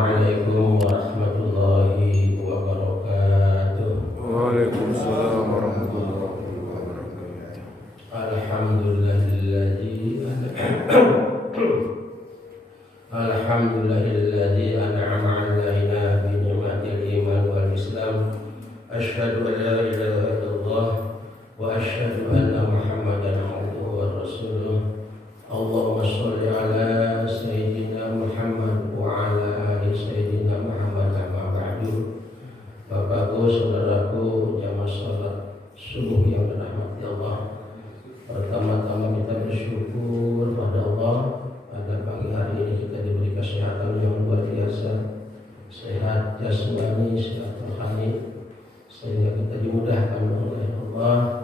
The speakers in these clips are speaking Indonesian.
Assalamualaikum warahmatullahi wabarakatuh. Waalaikumsalam warahmatullahi wabarakatuh. Alhamdulillahilladzi an'ama 'alaina bi ni'matil iman wal islam. Asyhadu an la ilaha illallah wa asyhadu anna Muhammadan abduhu wa rasuluh. Allahumma sholli ala sayyidina Muhammad wa ala ali sayyidina Muhammad amma ba'du. Bapakku, saudaraku, jamaah salat subuh yang dirahmati Allah. Pertama-tama kita bersyukur pada Allah pada pagi hari ini kita diberi kesehatan yang luar biasa, sehat jasmani, sehat rohani, sehingga kita dimudahkan oleh Allah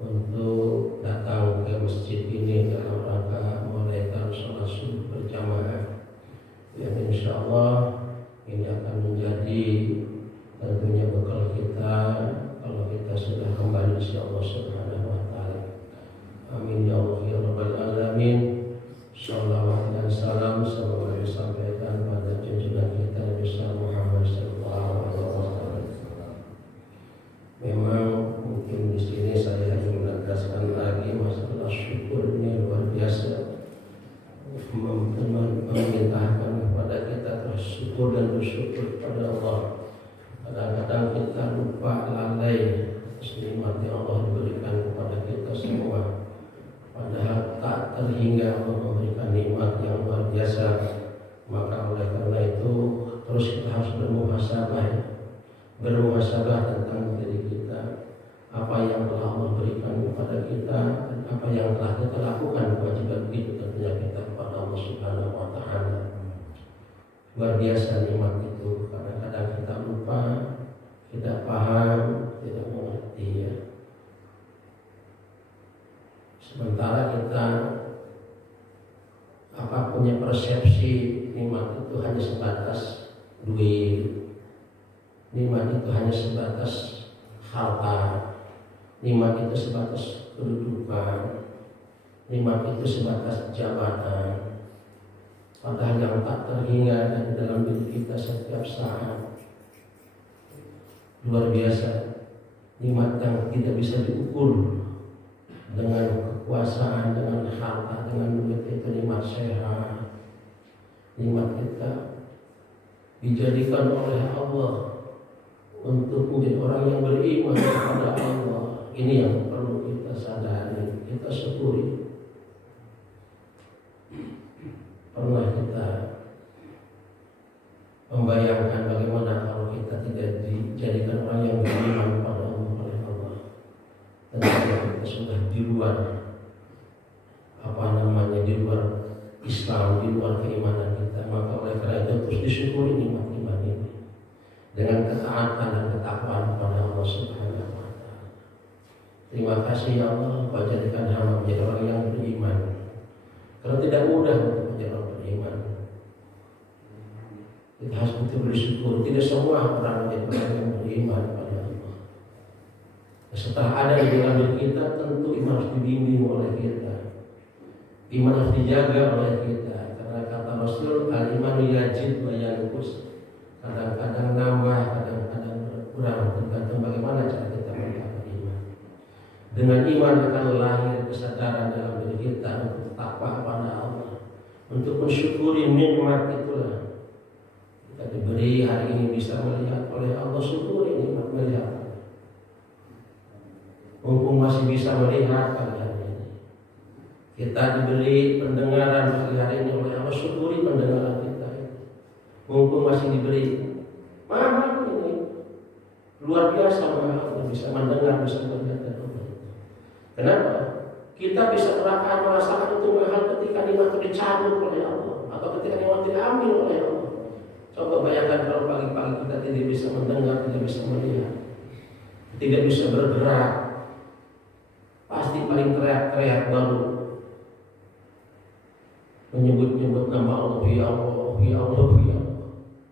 untuk datang ke masjid ini dalam rangka menunaikan sholat subuh berjamaah. Dan insya Allah ini akan menjadi tentunya bekal kita kalau kita sudah kembali insya Allah Subhanahu wa Ta'ala. Amin ya Allah ya Rabbal Alamin. Shalawat dan salam semoga disampaikan pada junjungan kita Nabi Muhammad sallallahu alaihi wasallam. Memang mungkin di sini saya ingin menegaskan lagi masalah syukur ini luar biasa, memerintahkan kepada kita bersyukur dan bersyukur kepada Allah. Kadang-kadang kita lupa, lalai atas nikmat yang Allah berikan kepada kita semua. Padahal tak terhingga Allah memberikan nikmat yang luar biasa. Maka oleh karena itu terus kita harus bermuhasabah tentang diri kita, apa yang telah Allah berikan kepada kita dan apa yang telah kita lakukan. Kewajiban itu tentunya kita kepada Allah Subhanahu wa Ta'ala. Luar biasa nikmat itu. Kadang-kadang kita lupa, tidak paham, tidak mengerti ya. Sementara kita punya persepsi nikmat itu hanya sebatas duit, nikmat itu hanya sebatas harta, nikmat itu sebatas kedudukan, nikmat itu sebatas jabatan. Padahal yang tak terhingga dan dalam diri kita setiap saat luar biasa, nikmat yang tidak bisa diukur dengan kekuasaan, dengan harta, dengan duit. Itu nikmat sehat, nikmat kita dijadikan oleh Allah untuk menjadi orang yang beriman kepada Allah. Ini yang perlu kita sadari, kita syukuri. Pernah kita membayangkan bagaimana kalau kita tidak dijadikan orang yang beriman kepada Allah oleh Allah, dan kita sudah di luar di luar Islam, di luar keimanan kita. Maka oleh karena itu terus disyukuri nikmat iman ini dengan ketaatan dan ketakwaan kepada Allah Subhanahu wa Ta'ala. Terima kasih ya Allah, Kau jadikan hamba menjadi orang yang beriman. Karena tidak mudah untuk menjadi orang beriman. Kita harus betul bersyukur. Tidak semua orang menjadi orang yang beriman kepada Allah. Setelah ada di dalam diri kita, tentu iman harus dibimbing oleh kita. Iman harus dijaga oleh kita. Karena kata Rasul, al-iman yajid wa yanqus. Kadang-kadang nambah, kadang-kadang berkurang, tergantung bagaimana cara kita menjaga iman. Dengan iman akan lahir kesadaran dalam diri kita untuk takwa kepada Allah, untuk mensyukuri nikmat itulah. Kita diberi hari ini bisa melihat oleh Allah, syukuri nikmat melihat. Mumpung masih bisa melihat pagi hari ini, kita diberi pendengaran pagi hari ini oleh Allah, syukuri pendengaran kita ini. Mumpung masih diberi mahal ini, luar biasa mahal, bisa mendengar, bisa melihat dan melihat. Kenapa? Kita bisa merasakan itu mahal ketika nikmat itu dicabut oleh Allah, atau ketika nikmat diambil oleh Allah. Coba bayangkan kalau pagi-pagi kita tidak bisa mendengar, tidak bisa melihat, tidak bisa bergerak, pasti paling teriak-teriak baru menyebut-nyebut nama Allah, ya Allah, ya Allah, ya Allah.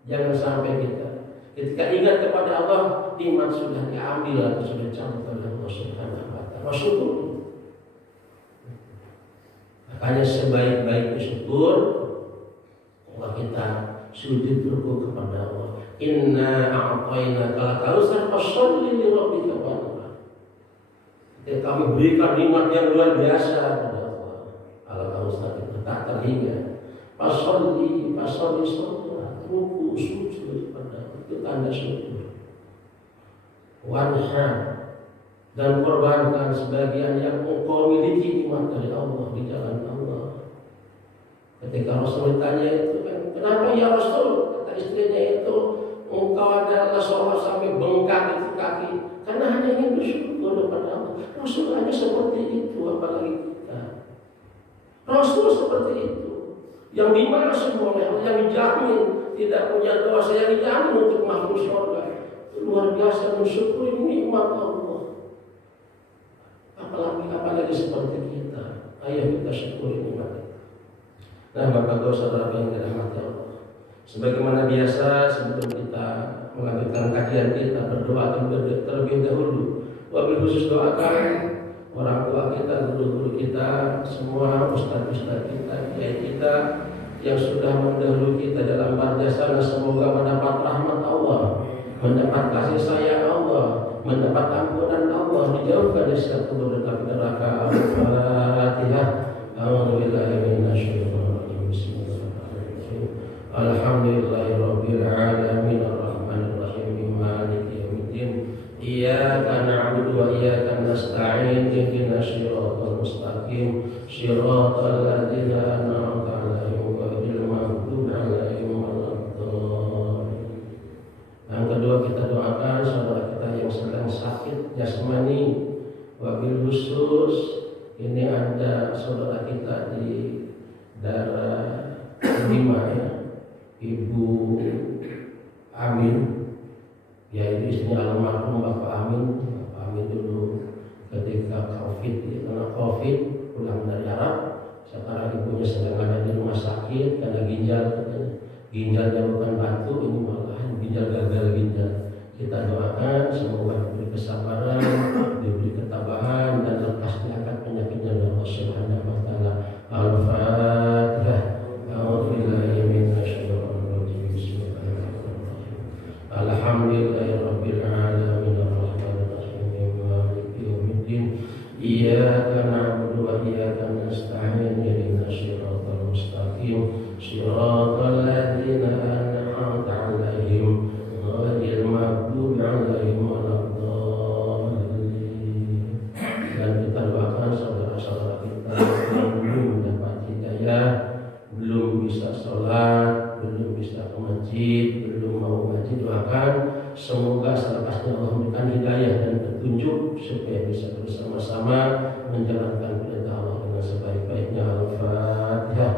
Jangan sampai kita ketika ingat kepada Allah, nikmat sudah diambil atau sudah dicabut oleh Allah Subhanahu wa Ta'ala. Syukur. Makanya sebaik-baik bersyukur, Allah kita sujud ruku kepada Allah. Inna a'tainakal kautsar fasholli li rabbika wanhar. Kami berikan nikmat yang luar biasa kepada Allah. Al-Kautsar itu tak terhingga. Fasholli sholat, ruku sujud kepada Allah. Itu tanda syukur. Wanhar, dan korbankan sebagian yang engkau miliki nikmat dari Allah di jalan Allah. Ketika Rasul ditanya itu kan, kenapa ya Rasul? Kata istrinya itu, engkau adalah sholat sampai bengkak itu kaki, karena hanya ingin bersyukur kepada Allah. Rasul hanya seperti itu, apalagi kita. Rasul seperti itu, yang dimaksud oleh Allah, yang dijamin tidak punya dosa, yang dijamin untuk masuk surga. Luar biasa mensyukuri nikmat Allah. Apalagi seperti kita. Ayo kita syukuri nikmat itu. Nah, Bapak-Ibu saudara yang dirahmati Allah, sebagaimana biasa sebelum kita melanjutkan kajian kita berdoa terlebih dahulu. Wabil khusus doakan orang tua kita, guru-guru kita, semua ustaz-ustaz kita, kiai kita yang sudah mendahului kita dalam barjasa, semoga mendapat rahmat Allah, mendapat kasih sayang Allah, mendapat ampunan Allah, dijauhkan dari satu neraka. Al-Fatihah. A'udzubillahi minasyaitonir rajim. Bismillahirrahmanirrahim. Alhamdulillahirabbil alamin arrahmanir rahim maliki yaumiddin. Iyyaka na'budu wa iyyaka nasta'in. Ihdinas siratal mustaqim. Shiratal ladzina an'amta 'alaihim ghairil maghdubi 'alaihim waladdallin. Yang kedua, kita doakan saudara kita yang sedang sakit jasmani. Wabil khusus ini ada saudara kita di daerah Lima ya, Ibu Amin, yaitu istrinya almarhum Bapak Amin. Bapak Amin dulu ketika kena COVID pulang dari Arab. Sekarang ibunya sedang ada di rumah sakit karena ginjalnya bukan batu, ini malahan ginjal gagal ginjal. Kita doakan semoga diberi kesabaran, diberi ketabahan, dan lekas diangkat penyakitnya dari Allah Subhanahu wa taala. Al-Fatihah. A'udzubillahi minasyaitonir rajim. Bismillahirrahmanirrahim. Alhamdulillahirabbil alamin arrahmanir rahim maliki yaumiddin. Iyyaka na'budu wa iyyaka nasta'in. Ihdinas siratal mustaqim. Shiratal ladzina an'amta 'alaihim ghairil maghdubi 'alaihim waladdallin. Dan kita doakan saudara-saudara kita yang belum mendapat hidayah, belum bisa sholat, belum bisa ke masjid, belum mau ngaji, doakan semoga selepasnya Allah memberikan hidayah dan petunjuk supaya bisa bersama-sama menjalankan perintah Allah dengan sebaik-baiknya. Al-Fatihah.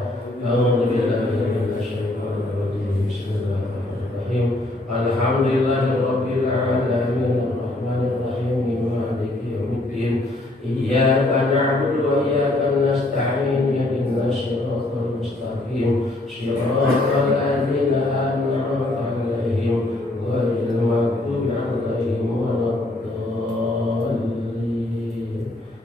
Bismillahirrahmanirrahim. Alhamdulillahirabbil alamin arrahmanir rahim maliki yaumiddin. Iyyaka na'budu wa iyyaka nasta'in. Ihdinas siratal mustaqim. Shiratal ladzina an'amta 'alaihim ghairil maghdubi 'alaihim waladdallin.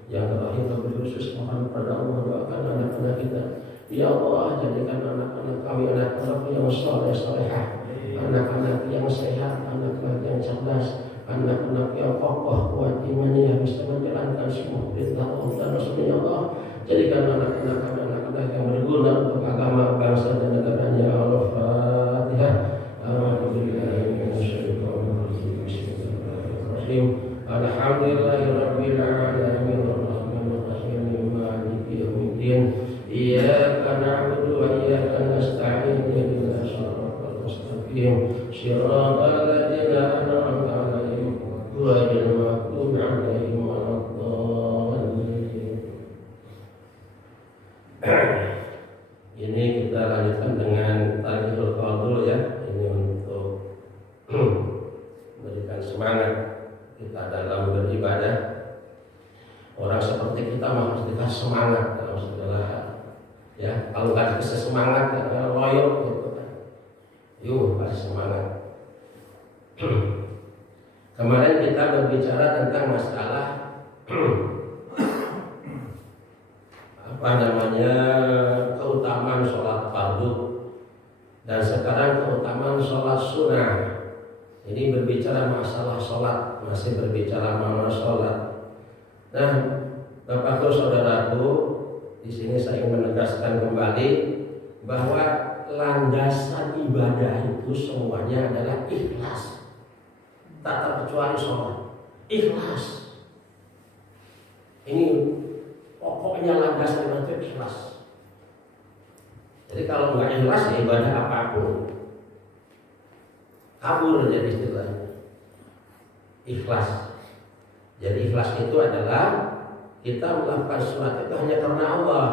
Yang terakhir, kami khusus mohon pada Allah, doakan anak-anak kita. Ya Allah, jadikan anak-anak kami anak-anak yang saleh salehah, anak-anak yang sehat, anak-anak yang cerdas, anak-anak yang kokoh, kuat imannya, yang bisa menjalankan semua perintah Allah dan Rasulnya. Allah, jadikan anak-anak kami anak-anak yang berguna untuk agama, bangsa dan negaranya. Al-Fatihah. Bismillahirrahmanirrahim. Alhamdulillahirabbil alamin arrahmanir rahim maliki yaumiddin. Iyyaka na'budu wa iyyaka nasta'in. Ihdinas siratal mustaqim. Shiratal ladzina an'amta 'alaihim ghairil maghdubi 'alaihim waladdallin. Ini kita lanjutkan dengan Talqinul Qaul ya. Ini untuk memberikan semangat kita dalam beribadah. Orang seperti kita harus dikasih semangat dalam segala hal. Ya, kalau nggak dikasih semangat, ya loyok gitu kan. Yuk, kasih semangat. Kemarin kita berbicara tentang masalah keutamaan sholat fardu Dan sekarang keutamaan sholat sunnah. Ini berbicara masalah sholat, masih berbicara masalah sholat. Nah, Bapakku, saudaraku, di sini saya ingin menegaskan kembali bahwa landasan ibadah itu semuanya adalah ikhlas. Tak terkecuali sholat, ikhlas. Ini pokoknya landasan ibadah itu ikhlas. Jadi kalau nggak ikhlas ya ibadah apapun kabur, jadi istilahnya. Ikhlas. Jadi ikhlas itu adalah kita melakukan sesuatu itu hanya karena Allah.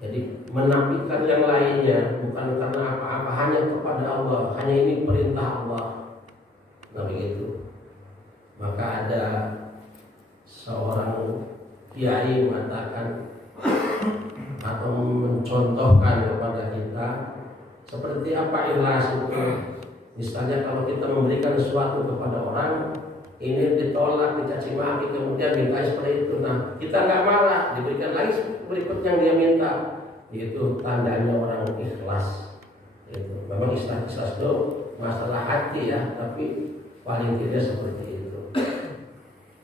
Jadi menafikan yang lainnya bukan karena apa-apa, hanya kepada Allah. Hanya ini perintah Allah. Nah begitu. Maka ada seorang kiai mengatakan atau mencontohkan kepada kita seperti apa ikhlas itu. Misalnya kalau kita memberikan sesuatu kepada orang, ini ditolak, dicaci maki, kemudian minta seperti itu. Nah, kita nggak marah, diberikan lagi berikutnya yang dia minta. Itu tandanya orang ikhlas. Itu memang ikhlas itu masalah hati ya, tapi paling tidak seperti itu.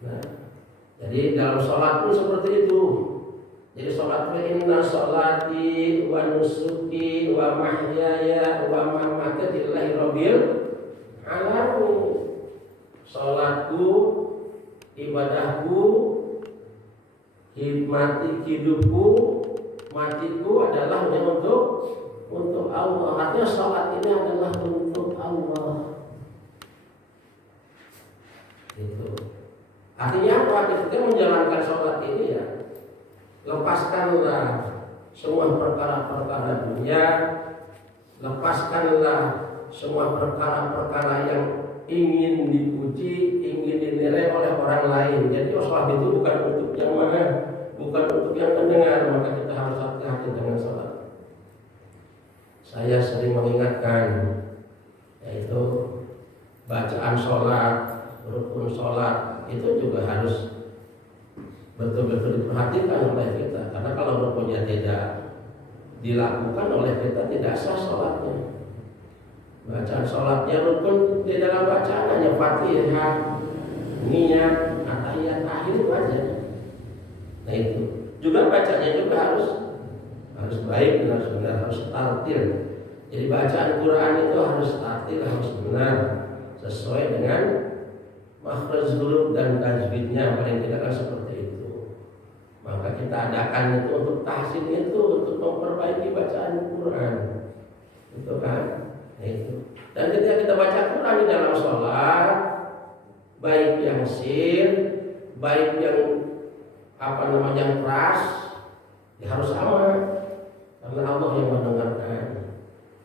Nah, jadi dalam sholat pun seperti itu. Jadi sholat inna sholati wa nusuki wa mahyaya wa mamati lillahi rabbil alamin. Sholatku, ibadahku, hidupku, matiku adalah untuk Allah. Artinya sholat ini adalah untuk Allah. Itu. Artinya apa? Kita menjalankan sholat ini ya, lepaskanlah semua perkara-perkara dunia, lepaskanlah semua perkara-perkara yang ingin dipuji, ingin dinilai oleh orang lain. Jadi sholat itu bukan untuk yang mana, bukan untuk yang mendengar. Maka kita harus hati-hati dengan sholat. Saya sering mengingatkan, yaitu bacaan sholat, rukun sholat itu juga harus betul-betul diperhatikan oleh kita. Karena kalau rukunnya tidak dilakukan oleh kita, tidak sah sholatnya. Bacaan sholatnya rukun di dalam bacaan hanya Fatihah, niat, tahiyat akhir itu aja. Nah itu juga bacanya juga harus baik, harus benar, harus tartil. Jadi bacaan Quran itu harus tartil, harus benar, sesuai dengan makhraj huruf dan tajwidnya, paling tidak kan seperti itu. Maka kita adakan itu untuk tahsin itu, untuk memperbaiki bacaan Quran, itu kan. Itu. Dan ketika kita baca Quran di dalam sholat, baik yang sir, baik yang keras, ya harus sama, karena Allah yang mendengarkan.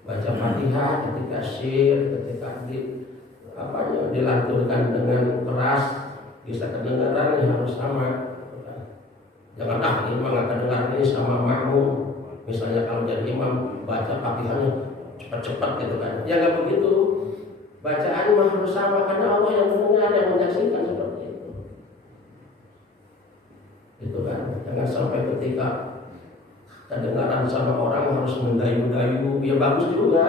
Baca Fatihah ketika sir, ketika dilanturkan dengan keras, bisa kedengaran, ya harus sama. Jangan imam nggak kedengaran ini sama makmum. Misalnya kalau jadi imam baca Fatihahnya cepat-cepat gitu kan, ya nggak begitu. Bacaan mah harus sama, karena Allah yang mendengar, yang menyaksikan seperti itu. Itu kan, jangan sampai ketika kedengaran sama orang harus mendayu-dayu, ya bagus juga.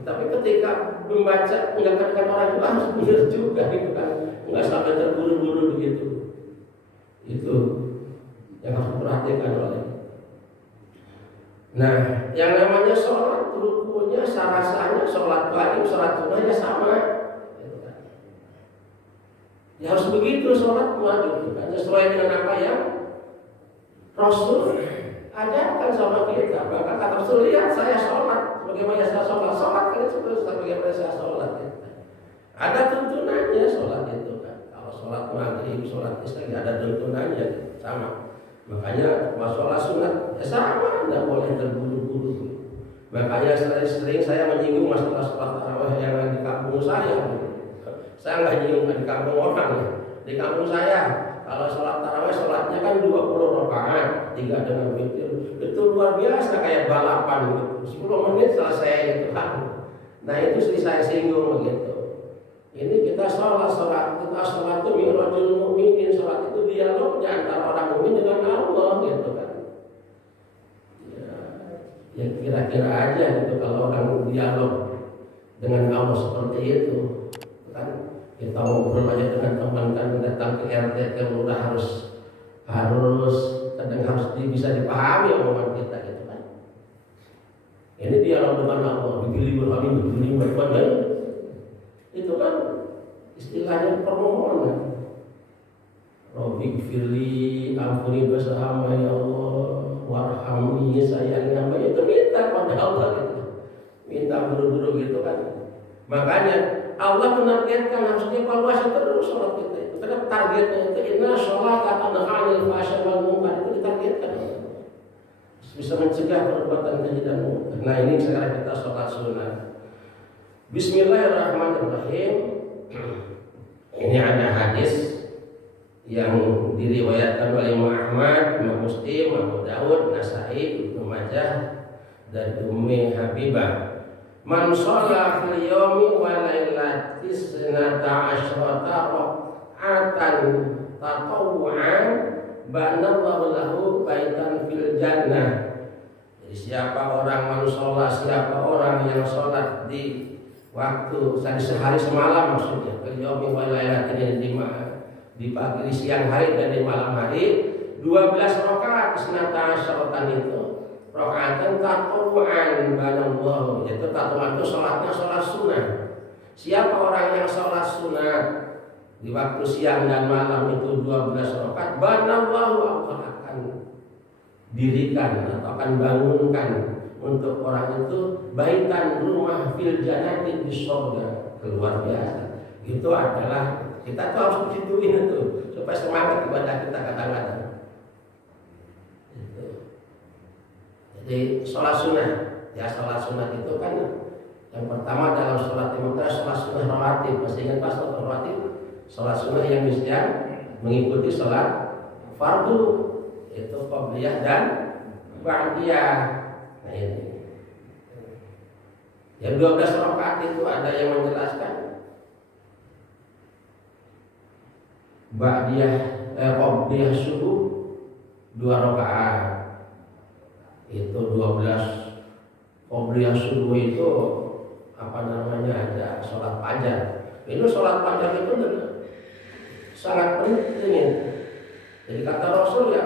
Tapi ketika membaca nggak kedengaran orang juga harus benar juga gitu kan, nggak sampai terburu-buru begitu. Itu yang harus diperhatikan oleh. Nah, yang namanya sholat, rukunya, sarasanya, sholat wajib, sholat sunnah ya sama. Ya harus begitu sholat wajib, sesuai dengan apa yang Rasul ajarkan sama kita. Maka kata Rasul, lihat saya sholat, bagaimana saya sholat kan bagaimana saya sholat. Ada tuntunannya sholat itu kan. Kalau sholat maghrib, sholat isya ada tuntunannya sama. Makanya masalah sunat ya sama, tidak boleh terburu-buru. Makanya sering saya menyinggung masalah sholat tarawih yang ada di kampung saya. Saya nggak nyinggung di kampung orang ya. Di kampung saya kalau sholat tarawih sholatnya kan 20 rakaat, 3 dengan witir. Itu luar biasa kayak balapan gitu. 10 menit selesai itu kan. Nah itu saya singgung begitu. Ini kita sholat itu mi'rajul mu'minin, sholat itu dialognya antara orang mukmin dengan Allah gitu kan. Ya. Ya kira-kira aja gitu kalau orang dialog dengan Allah seperti itu kan, kita ngobrol aja dengan teman kan, datang ke RT ke lurah harus kadang harus bisa dipahami omongan kita gitu kan. Ini dialog dengan Allah, begini berkali itu kan istilahnya permohonan. Robbi firli, ampuni dosa hamba ya Allah, warhamni, sayangi hamba, itu minta pada Allah gitu, minta buru-buru gitu kan. Makanya Allah menargetkan harus dievaluasi terus sholat kita itu, karena targetnya itu inna sholata tanha 'anil fahsya'i wal munkar, itu ditargetkan bisa mencegah perbuatan keji dan munkar. Nah ini sekarang kita sholat sunnah. Bismillahirrahmanirrahim. Ini ada hadis yang diriwayatkan oleh Imam Ahmad, Imam Muslim, Abu Dawud, Nasai, Ibnu Majah dari Ummi Habibah. Man shalla fil yaumi wa lailati sanata asyrata rak'atan tatawwu'an banallahu lahu baitan fil jannah. Jadi siapa orang siapa orang yang sholat di waktu sehari semalam, maksudnya fil yaumi wa lailati di pagi, di siang hari dan di malam hari, 12 rakaat senata syaratan itu rakaatan tatawu'an banallahu, yaitu tatawu'an itu sholatnya sholat sunnah. Siapa orang yang sholat sunnah di waktu siang dan malam itu 12 rakaat, banallahu, Allah akan dirikan atau akan bangunkan untuk orang itu baitan, rumah fil jannati, di surga. Luar biasa. Itu adalah kita tuh harus begituin itu supaya semangat ibadah kita kadang-kadang. Jadi sholat sunnah, ya sholat sunnah itu kan yang pertama dalam sholat sholat sunnah rawatib. Masih ingat pas sholat rawatib? Sholat sunnah yang bisa mengikuti sholat fardu, itu qabliyah dan ba'diyah. Nah ini. Yang 12 rakaat itu ada yang menjelaskan qabliyah subuh 2 rakaat. Itu 12 qabliyah subuh itu ada sholat fajar. Itu sholat fajar itu sangat penting. Jadi kata Rasul ya,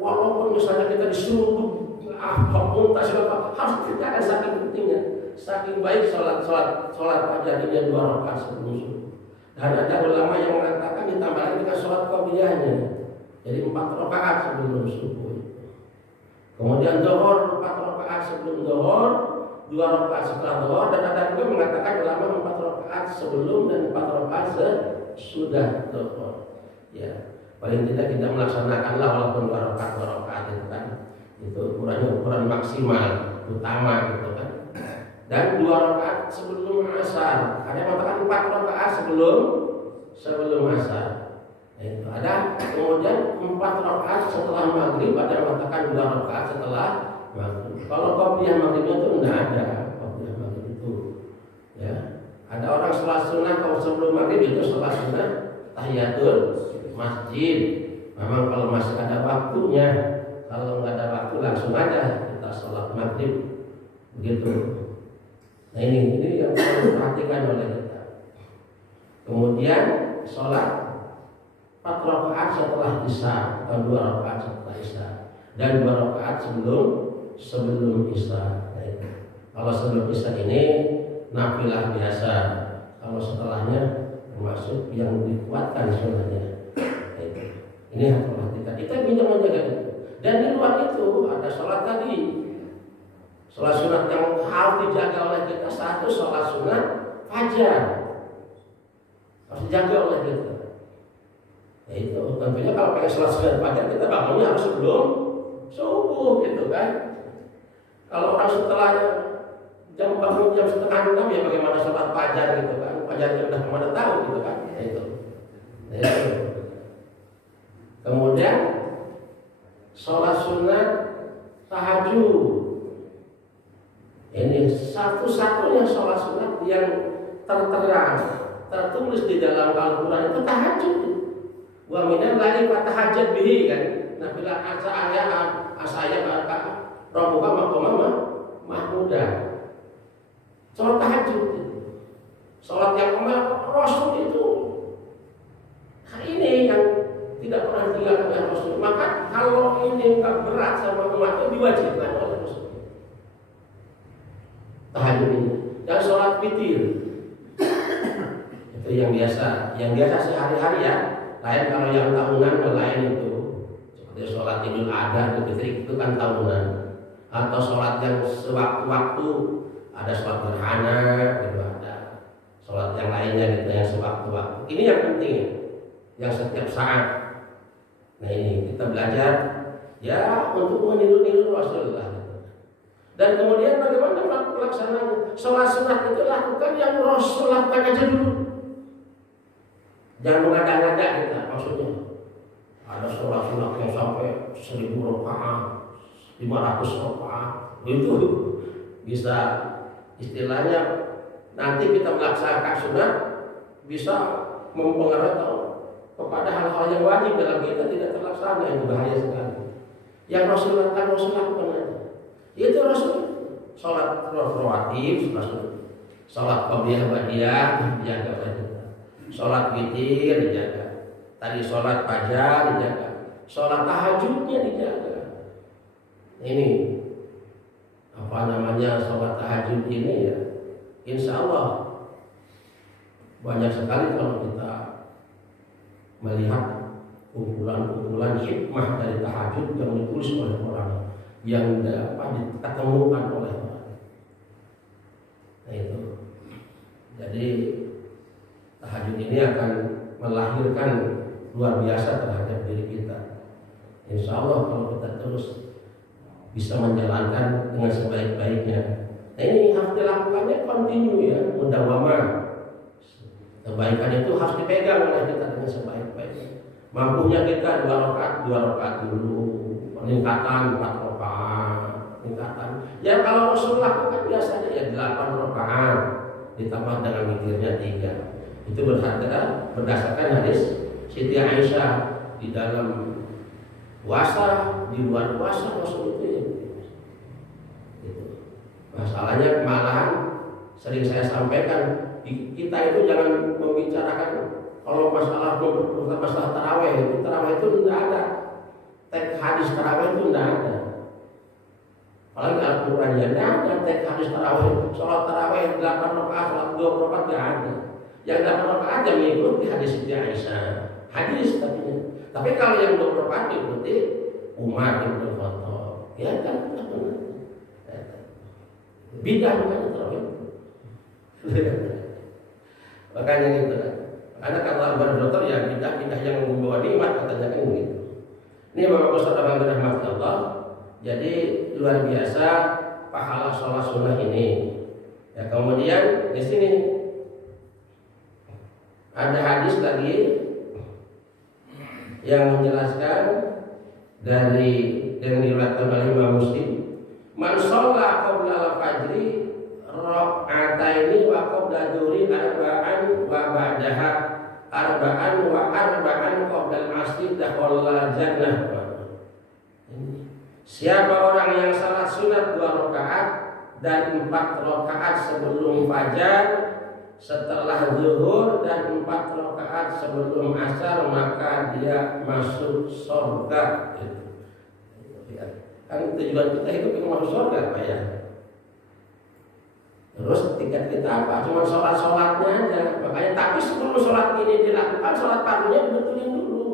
walaupun misalnya kita disuruh harus kita akan saking pentingnya, saking baik sholat fajar ini 2 rakaat sebelum subuh. Dan ada ulama yang mengatakan ditambah lagi dengan sholat qabliyahnya, jadi 4 rakaat sebelum subuh. Kemudian zuhur 4 rakaat sebelum zuhur, 2 rakaat setelah zuhur, dan ada juga mengatakan ulama 4 rakaat sebelum dan 4 rakaat sesudah zuhur. Ya, paling tidak melaksanakanlah walaupun 2 rakaat itu kan, itu ukuran maksimal utama gitu kan. Dan 2 rakaat sebelum asar, ada yang mengatakan 4 rakaat sebelum asar. Itu ada, kemudian 4 rakaat setelah maghrib, ada yang mengatakan 2 rakaat setelah maghrib. Kalau qabliyah maghribnya itu tidak ada qabliyah maghrib itu. Ya, ada orang sholat sunnah kalau sebelum maghrib itu sholat sunnah tahiyatul masjid. Memang kalau masih ada waktunya, kalau nggak ada waktu langsung aja kita sholat maghrib begitu. Nah ini yang perlu diperhatikan oleh kita. Kemudian sholat 4 rakaat setelah isya atau 2 rakaat setelah isya dan 2 rakaat sebelum isya. Nah, kalau sebelum isya ini nafilah biasa, kalau setelahnya termasuk yang dikuatkan sunnahnya. Nah, ini harus perhatikan. Kita bisa menjaga itu. Dan di luar itu ada sholat tadi, sholat sunat yang harus dijaga oleh kita. Satu, sholat sunat fajar harus dijaga oleh kita. Ya itu tentunya kalau pakai sholat sunat fajar kita bangunnya harus sebelum subuh gitu kan. Kalau orang setelahnya bangun jam 5:30 ya bagaimana sholat fajar gitu kan. Fajarnya udah kemana tahu gitu kan. Ya itu. Ya itu. Kemudian sholat sunat tahajud. Ini satu-satunya sholat sunat yang tertulis di dalam Al-Quran itu tahajud. Wa minal laili fatahajjad bihi kan. Nabilah asaya rabbuka maqama Mahmudah. Sholat tahajud itu. Sholat yang Rasul itu. Nah, ini yang tidak pernah ditinggalkan oleh Rasul. Maka kalau ini nggak berat sama umat itu diwajibkan oleh Rasul. Tahajud ini. Dan sholat witir. Itu yang biasa sehari-hari ya. Lain kalau yang tahunan lain itu. Seperti sholat Idul Adha itu kan tahunan. Atau sholat yang sewaktu-waktu, ada sholat gerhana gitu, ada sholat yang lainnya gitu yang sewaktu-waktu. Ini yang penting ya, yang setiap saat. Nah ini kita belajar ya untuk meniru-niru Rasulullah. Dan kemudian bagaimana pelaksanaannya? Sholat sunat itu lakukan yang Rasul lakukan aja dulu. Jangan mengada-ngada kita maksudnya. Ada sholat sunat yang sampai 1000 rakaat, 500 rakaat, itu bisa istilahnya nanti kita melaksanakan sunat bisa mempengaruhi kepada hal-hal yang wajib dalam kita tidak terlaksana, itu bahaya sekali. Yang Rasul lakukan aja. Itu Rasul sholat rawatib, sholat qabliyah ba'diyah dijaga oleh kita. Sholat witir dijaga. Tadi sholat fajar dijaga. Sholat tahajudnya dijaga. Ini apa namanya sholat tahajud ini ya. Insya Allah banyak sekali kalau kita melihat kumpulan-kumpulan hikmah dari tahajud yang ditulis oleh orang yang dapat ditemukan oleh orang. Nah itu. Jadi tahajud ini akan melahirkan luar biasa terhadap diri kita. Insya Allah kalau kita terus bisa menjalankan dengan sebaik-baiknya. Nah ini harus dilakukannya kontinu ya, mudawamah. Kebaikan itu harus dipegang oleh kita dengan sebaik-baiknya. Mampunya kita 2 rakaat dulu, peningkatan 4 rakaat, peningkatan. Ya kalau Rasul lakukan biasanya ya 8 rakaat ditambah dengan witirnya 3. Itu berdasarkan hadis Siti Aisyah di dalam puasa, di luar puasa Rasul itu ya. Masalahnya malahan sering saya sampaikan kita itu jangan membicarakan kalau masalah taraweh itu tidak ada teks hadis taraweh itu tidak ada. Apalagi Al-Quran ya tidak ada teks hadis taraweh. Sholat taraweh 8 rakaat, sholat 2 rakaat tidak ada. Yang 8 rakaat yang mengikuti hadis Siti Aisyah. Hadis tapi kalau yang 2 rakaat diikuti Umar bin Khattab. Ya kan bidah bukan tarawih. Makanya gitu. Karena kalau berdokter ya bidah yang membawa nikmat katanya kan gitu. Ini Bapak Saudara yang dirahmati Allah. Jadi luar biasa pahala sholat sunnah ini. Ya kemudian di sini ada hadis lagi yang menjelaskan dari yang diriwayatkan oleh Imam Muslim. Man sholla qabla al-fajri raka'ataini wa qabla dhuhri arba'an wa ba'daha arba'an wa arba'an qabla al-'asri dakhala jannah. Siapa orang yang salat sunat 2 rakaat dan 4 rakaat sebelum fajar, setelah zuhur dan 4 rakaat sebelum asar, maka dia masuk surga. Kan tujuan kita hidup itu masuk surga Pak ya. Terus tiket kita apa? Cuma sholat-sholatnya aja. Makanya tapi sebelum sholat ini dilakukan, sholat fardunya dibetulin dulu.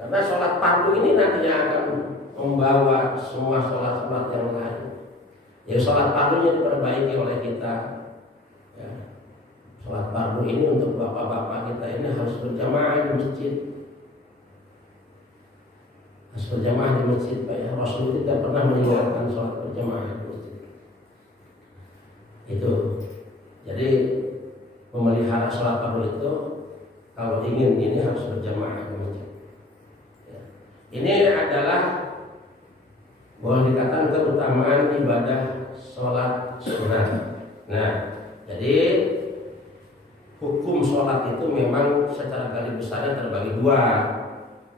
Karena sholat fardu ini nantinya akan membawa semua sholat-sholat yang lain. Ya sholat fardunya diperbaiki oleh kita. Ya. Sholat fardu ini untuk bapak-bapak kita ini harus berjamaah di masjid. Harus berjamaah di masjid Pak ya. Rasul tidak pernah meninggalkan sholat berjamaah di masjid. Itu. Jadi memelihara sholat fardu itu kalau ingin ini harus berjamaah di masjid. Ya. Ini adalah boleh dikatakan keutamaan ibadah sholat sunnah. Nah, jadi hukum sholat itu memang secara garis besarnya terbagi 2.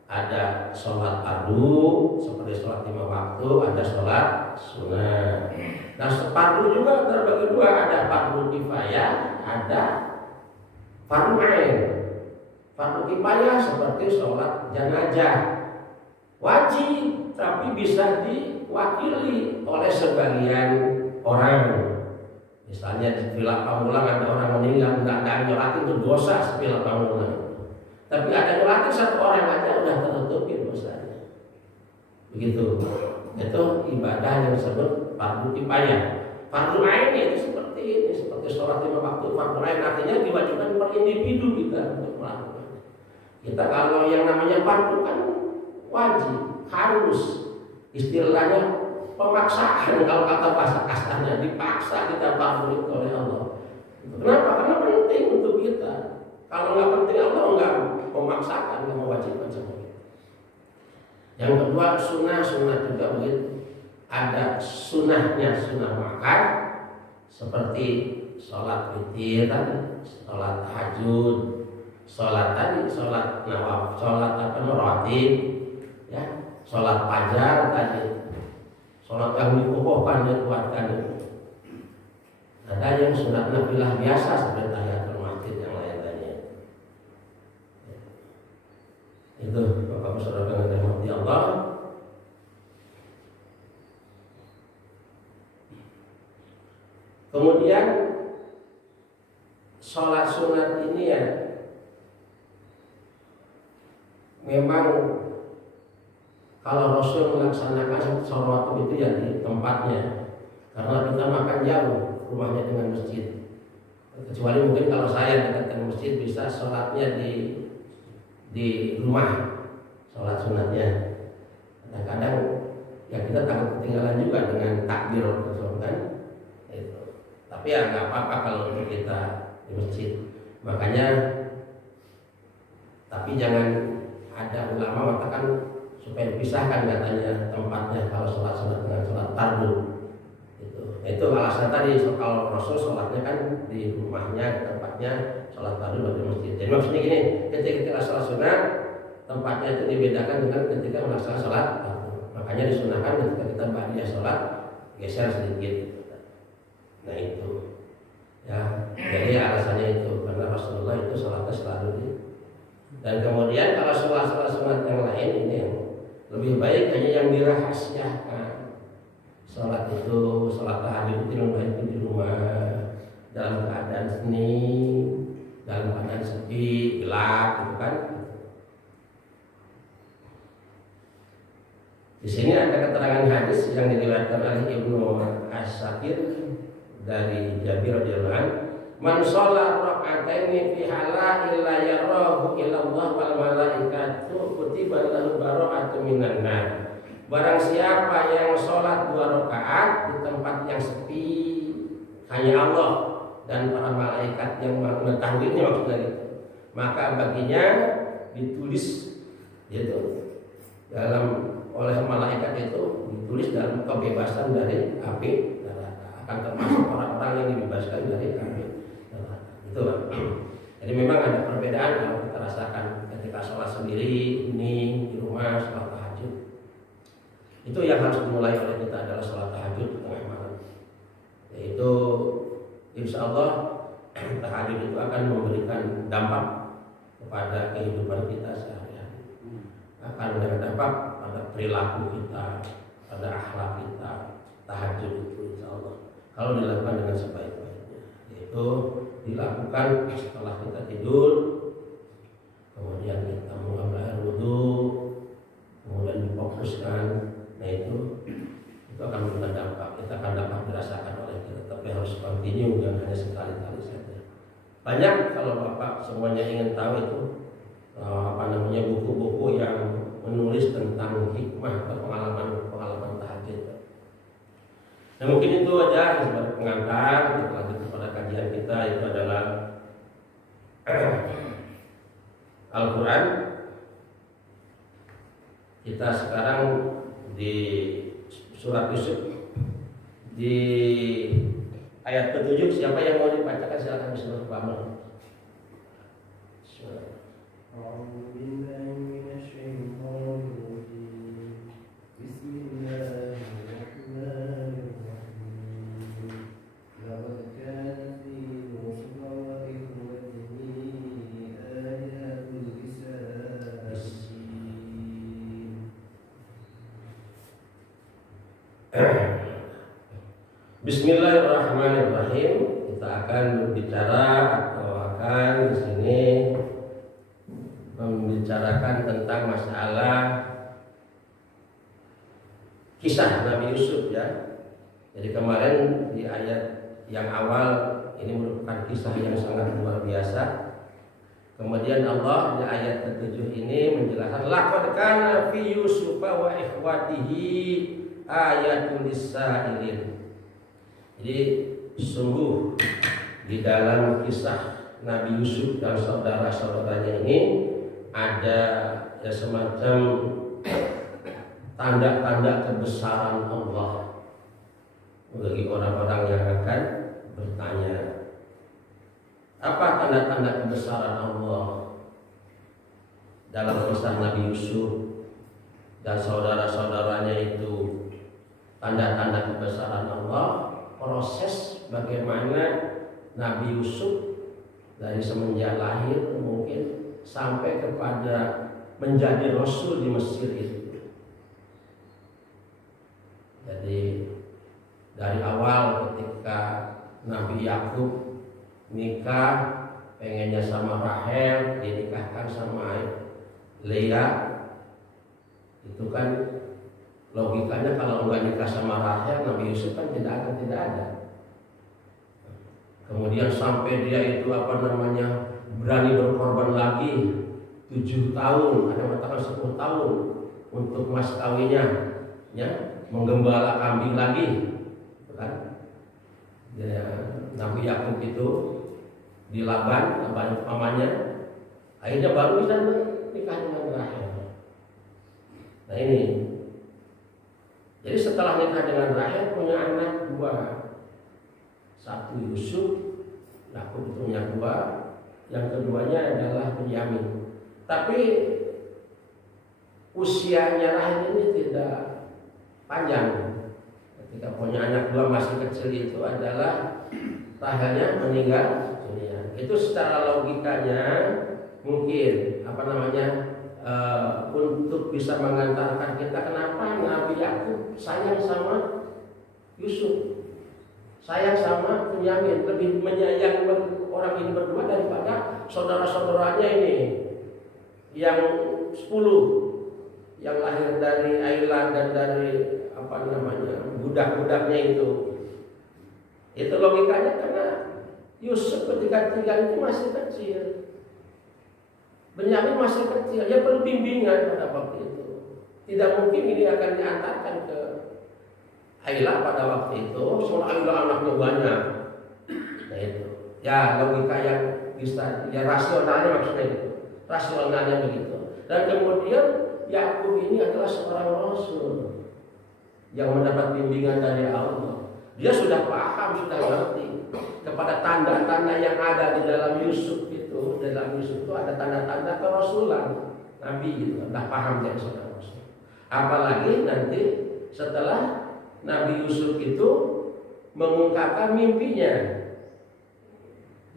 Ada sholat fardu seperti sholat 5 waktu, ada sholat sunnah. Nah, fardu juga terbagi dua, ada fardu kifayah, ada fardu ain. Fardu kifayah seperti sholat jenazah wajib, tapi bisa diwakili oleh sebagian orang. Misalnya di villa Pamulang ada orang meninggal, nggak ada nyolatin, itu dosa villa Pamulang. Tapi ada nyolatin satu orang aja udah tertutupi dosanya. Begitu. Itu ibadah yang disebut fardu kifayah. Fardu ain itu seperti ini, seperti sholat 5 waktu. Fardu ain artinya diwajibkan per individu kita untuk melakukan. Kita kalau yang namanya fardu kan wajib, harus, istilahnya pemaksaan, kalau kata bahasa kasarnya dipaksa kita fardu oleh Allah. Kenapa? Karena penting untuk kita. Kalau nggak penting Allah nggak memaksakan, nggak mewajibkan sama kita. Yang kedua sunnah juga begitu. Ada sunnahnya, sunnah makan seperti sholat witir, sholat tahajud, sholat nawaf, sholat rawatib, ya, sholat fajar tadi, sholat yang dikokohkan dikuatkan. Ada yang sunat nafilah biasa seperti tahiyatul masjid yang lain-lainnya. Itu Bapak Saudara yang dirahmati Allah. Kemudian sholat sunat ini ya memang kalau Rasul melaksanakan sholat itu ya di tempatnya, karena kita makan jauh rumahnya dengan masjid. Kecuali mungkin kalau saya dekat dengan masjid bisa sholatnya di rumah, sholat sunatnya. Kadang-kadang ya kita takut ketinggalan juga dengan takbir kan. Itu. Tapi ya nggak apa-apa kalau untuk kita di masjid. Makanya, tapi jangan ada ulama mengatakan supaya dipisahkan katanya tempatnya kalau sholat sunat dengan sholat fardu. Itu alasan tadi kalau Rasul sholatnya kan di rumahnya, tempatnya sholat fardu di masjid. Jadi maksudnya gini, ketika kita sholat sunat tempatnya itu dibedakan dengan ketika melaksanakan sholat fardu. Makanya disunahkan ketika kita ba'diyah sholat geser sedikit. Nah itu, ya. Jadi alasannya itu karena Rasulullah itu sholatnya selalu di. Dan kemudian kalau sholat sunat yang lain ini yang lebih baik hanya yang dirahasiakan. Sholat itu, sholat tahajud itu lebih baik di rumah dalam keadaan seni, dalam keadaan sepi, gelap, gitu kan. Di sini ada keterangan hadis yang diriwayatkan oleh Ibnu As-Sakir dari Jabir radhiyallahu anhu, "Man shalla raka'ataini fi hala illa yarahu illa Allah wal malaikatu kutiba lahu bara'atun minan nar." Barang siapa yang sholat 2 rakaat di tempat yang sepi, hanya Allah dan para malaikat yang mengetahuinya maksudnya gitu, maka baginya ditulis gitu dalam oleh malaikat itu ditulis dalam kebebasan dari api neraka, akan termasuk orang-orang yang dibebaskan dari api neraka. Itu kan. Jadi memang ada perbedaan kalau kita rasakan ketika sholat sendiri, ini di rumah sholat tahajud. Itu yang harus dimulai oleh kita adalah sholat tahajud di tengah malam. Yaitu insya Allah tahajud itu akan memberikan dampak kepada kehidupan kita sehari-hari. Akan memberikan dampak pada perilaku kita, pada akhlak kita. Tahajud itu insya Allah kalau dilakukan dengan sebaik-baiknya, yaitu dilakukan setelah kita tidur, kemudian kita mengambil air wudhu, kemudian difokuskan. Nah itu akan memberikan dampak. Kita akan dapat dirasakan oleh kita, tapi harus continue, jangan hanya sekali-kali saja. Banyak kalau Bapak semuanya ingin tahu itu buku-buku yang menulis tentang hikmah atau pengalaman tahajud. Nah mungkin itu aja sebagai pengantar. Kita lanjut kepada kajian kita, itu adalah Al-Quran. Kita sekarang di surat Yusuf di ayat ke-7. Siapa yang mau dibacakan silakan Bismillah. Bismillahirrahmanirrahim. Bismillahirrahmanirrahim. Kita akan berbicara atau akan di sini membicarakan tentang masalah kisah Nabi Yusuf ya. Jadi kemarin di ayat yang awal ini merupakan kisah yang sangat luar biasa. Kemudian Allah di ayat ke-7 ini menjelaskan laqad kana fi Yusufa wa ikhwatihi ayatul lis-sa'ilin. Jadi sungguh di dalam kisah Nabi Yusuf dan saudara-saudaranya ini ada ya semacam tanda-tanda kebesaran Allah bagi orang-orang yang akan bertanya. Apa tanda-tanda kebesaran Allah dalam kisah Nabi Yusuf dan saudara-saudaranya itu? Tanda-tanda kebesaran Allah, proses bagaimana Nabi Yusuf dari semenjak lahir mungkin sampai kepada menjadi rasul di Mesir itu. Jadi dari awal ketika Nabi Yakub nikah, pengennya sama Rahel, dinikahkan sama Leah, itu kan logikanya kalau enggak nikah sama Rahel, Nabi Yusuf kan tidak ada. Kemudian sampai dia itu berani berkorban lagi 7 tahun, ada yang mengatakan 10 tahun untuk mas kawinnya, ya, menggembala kambing lagi, kan? Ya, Nabi Yakub itu di Laban pamannya, akhirnya baru bisa nikah dengan Rahel. Nah ini. Jadi setelah nikah dengan Rahel punya anak 2. Satu Yusuf, Yakub punya 2, yang keduanya adalah Benyamin. Tapi usianya Rahel ini tidak panjang. Ketika punya anak 2 masih kecil itu adalah Rahelnya meninggal dunia. Itu secara logikanya mungkin untuk bisa mengantarkan kita kenapa Nabi Yakub sayang sama Yusuf, sayang sama Benyamin, lebih menyayangi orang ini berdua daripada saudara-saudaranya ini yang 10 yang lahir dari Ailan dan dari budak-budaknya itu. Itu logikanya karena Yusuf ketika tinggal itu masih kecil, Benyamin masih kecil, dia perlu bimbingan pada waktu itu. Tidak mungkin ini akan diantarkan ke Aila pada waktu itu, soalnya Aila anaknya banyak. Nah itu, ya logika yang bisa, ya rasionalnya maksudnya itu, rasionalnya begitu. Dan kemudian Yakub ini adalah seorang rasul yang mendapat bimbingan dari Allah. Dia sudah paham, sudah ngerti kepada tanda-tanda yang ada di dalam Yusuf itu. Dalam Yusuf itu ada tanda-tanda kerasulan Nabi itu, sudah paham dia seorang rasul. Apalagi nanti setelah Nabi Yusuf itu mengungkapkan mimpinya,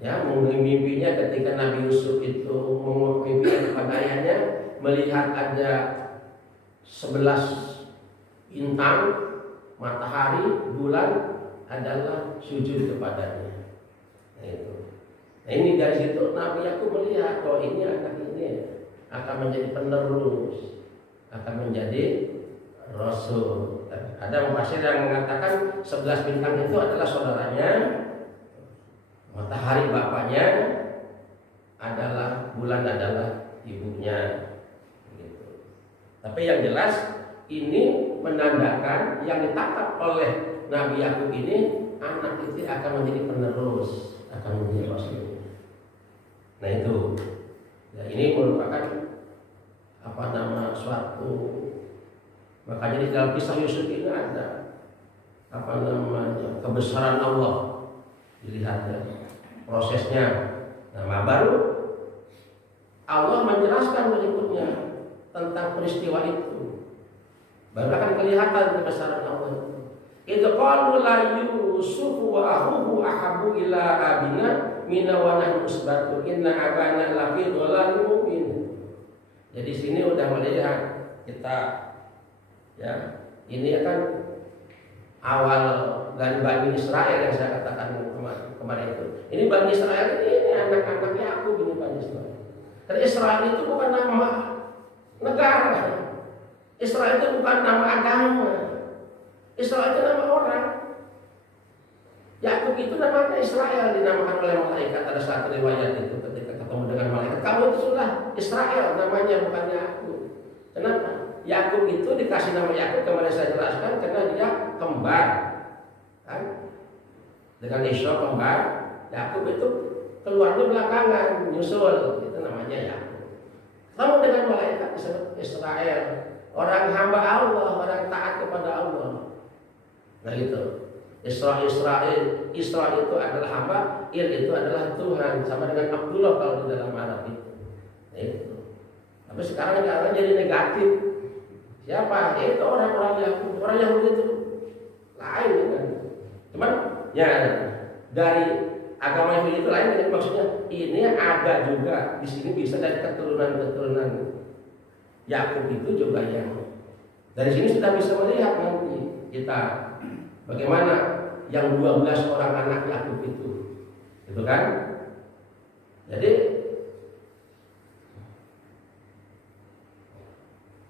ya, mimpinya ketika Nabi Yusuf itu mengungkapkan mimpinya kepada ayahnya, melihat ada 11 bintang, matahari, bulan adalah sujud kepadanya. Nah itu. Nah ini dari situ Nabi Yakub melihat bahwa ini anak ini akan menjadi penerus, akan menjadi rasul. Ada mufasir yang mengatakan 11 bintang itu adalah saudaranya, matahari bapaknya, adalah bulan adalah ibunya. Gitu. Tapi yang jelas ini menandakan yang ditangkap oleh Nabi Yakub ini, anak itu akan menjadi penerus, akan menjadi rasul. Nah itu, ya, ini merupakan suatu, makanya di dalam kisah Yusuf ini ada kebesaran Allah dilihat ya, prosesnya. Nah baru Allah menjelaskan berikutnya tentang peristiwa itu, baru akan kelihatan kebesaran Allah itu. Itu qalu la Yusuf wa akhuhu ahabbu ila abina mina wa nahnu usbatu inna abana lafi dhalalin mubin. Jadi sini udah melihat kita, ya, ini akan awal dari Bani Israel yang saya katakan kemarin itu. Ini Bani Israel ini anak-anak Yakub ini Bani Israel. Karena Israel itu bukan nama negara. Israel itu bukan nama agama. Israel itu nama orang. Yakub itu namanya Israel, dinamakan oleh malaikat. Ada satu riwayat itu ketika ketemu dengan malaikat, kamu itu sudah Israel namanya, bukan Yakub. Kenapa? Yakub itu dikasih nama Yakub, kemarin saya jelaskan, karena dia kembar, kan? Dengan Esau kembar, Yakub itu keluarnya belakangan, nyusul, itu namanya Yakub. Kamu dengan malaikat disebut Israel, orang hamba Allah, orang taat kepada Allah. Nah itu. Isra itu adalah hamba, Ir itu adalah Tuhan, sama dengan Abdullah kalau di dalam Arab itu. Nah, itu. Tapi sekarang orang jadi negatif. Siapa? Ya itu orang-orang Yahudi. Orang Yahudi itu lain kan. Cuman ya dari agama Yahudi itu lain, jadi maksudnya ini ada juga di sini bisa dari keturunan Yakub itu juga yang dari sini sudah bisa melihat nanti kita bagaimana yang 12 orang anak Yakub itu kan? Jadi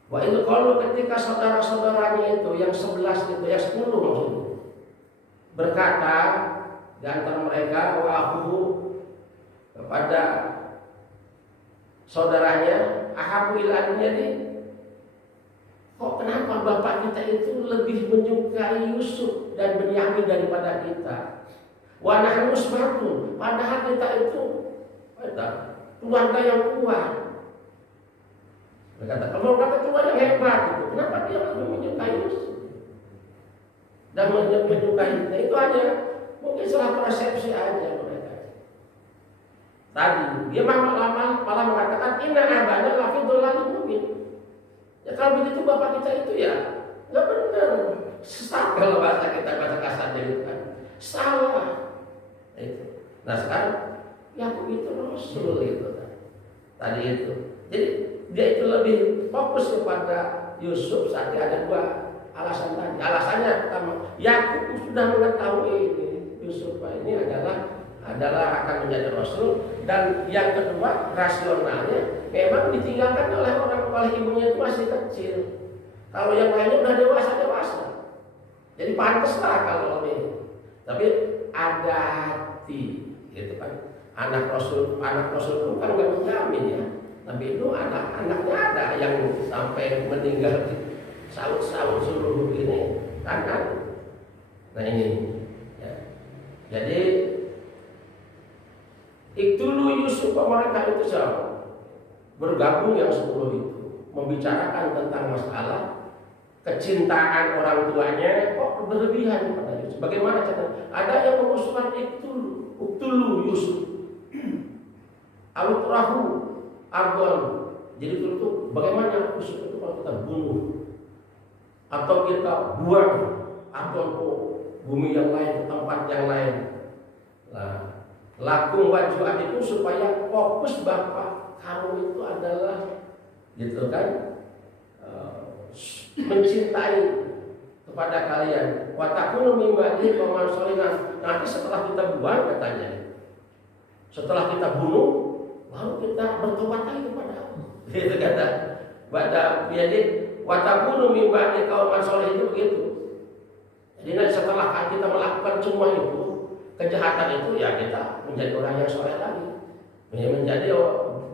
wah itu kalau ketika saudara-saudaranya itu yang 11 itu, yang 10 maksudnya berkata di antara mereka wa'ahu kepada saudaranya ahabu ilan, jadi kok kenapa bapak kita itu lebih menyukai Yusuf dan Benyamin daripada kita? Wa nahnu usmatun, padahal kita itu keluarga yang kuat. Berkata, kalau kata keluarga yang hebat itu, kenapa dia lebih menyukai Yusuf dan menyukai kita? Itu aja, mungkin salah persepsi aja mereka. Tadi dia malah mengatakan inna abana lafi dolalim mungkin. Ya kalau begitu bapak kita itu ya nggak benar, sesat kalau bahasa kita, bahasa kasarnya itu kan salah. Nah sekarang ya begitu Rasul itu tadi itu. Jadi dia itu lebih fokus kepada Yusuf saat ada dua alasan tadi. Alasannya pertama, Yakub sudah mengetahui ini Yusuf ini adalah akan menjadi Rasul, dan yang kedua rasionalnya memang ditinggalkan oleh ibunya itu masih kecil. Kalau yang lainnya udah dewasa. Jadi pantaslah kalau ini. Tapi ada hati, gitu kan. Anak Rasul itu kan nggak menjamin ya. Tapi itu anak-anaknya ada yang sampai meninggal saut-saut seluruh ini kan. Nah ini. Ya. Jadi Iktulu Yusuf mereka itu jauh bergabung yang 10 itu membicarakan tentang masalah kecintaan orang tuanya kok berlebihan kepada Yusuf. Bagaimana caranya? Ada yang mengusulkan Iktulu Yusuf Alutrahu Argon. Jadi itu bagaimana Yusuf itu kalau kita bunuh atau kita buang Argon ke bumi yang lain, ke tempat yang lain. Nah, lakum wajuan itu supaya fokus bapak kamu itu adalah gitu kan, mencintai kepada kalian. Watakunu mimbadi paman solinan. Nanti setelah kita buang katanya, setelah kita bunuh, lalu kita bertobat lagi kepada Allah. Gitu kata. Pada jadi watakunu mimbadi paman solih itu begitu. Jadi nanti setelah kita melakukan semua itu kejahatan itu ya kita menjadi orang yang soleh lagi, menjadi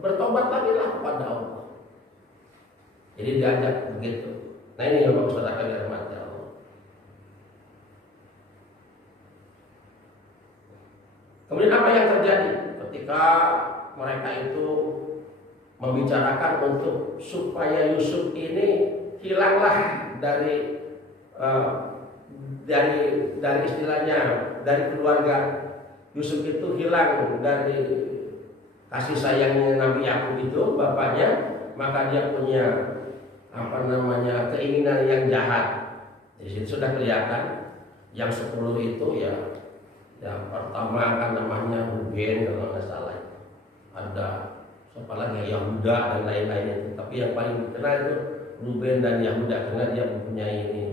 bertobat lagi lah kepada Allah. Jadi diajak begitu. Nah ini yang bagus saudara kalian rahmati Allah. Kemudian apa yang terjadi ketika mereka itu membicarakan untuk supaya Yusuf ini hilanglah dari istilahnya dari keluarga Yusuf itu hilang dari kasih sayangnya Nabi Yakub itu bapaknya, maka dia punya keinginan yang jahat. Di sini sudah kelihatan yang 10 itu ya pertama kan namanya Ruben kalau nggak salah, ada siapa lagi Yahuda dan lain-lain itu, tapi yang paling dikenal itu Ruben dan Yahuda karena dia mempunyai ini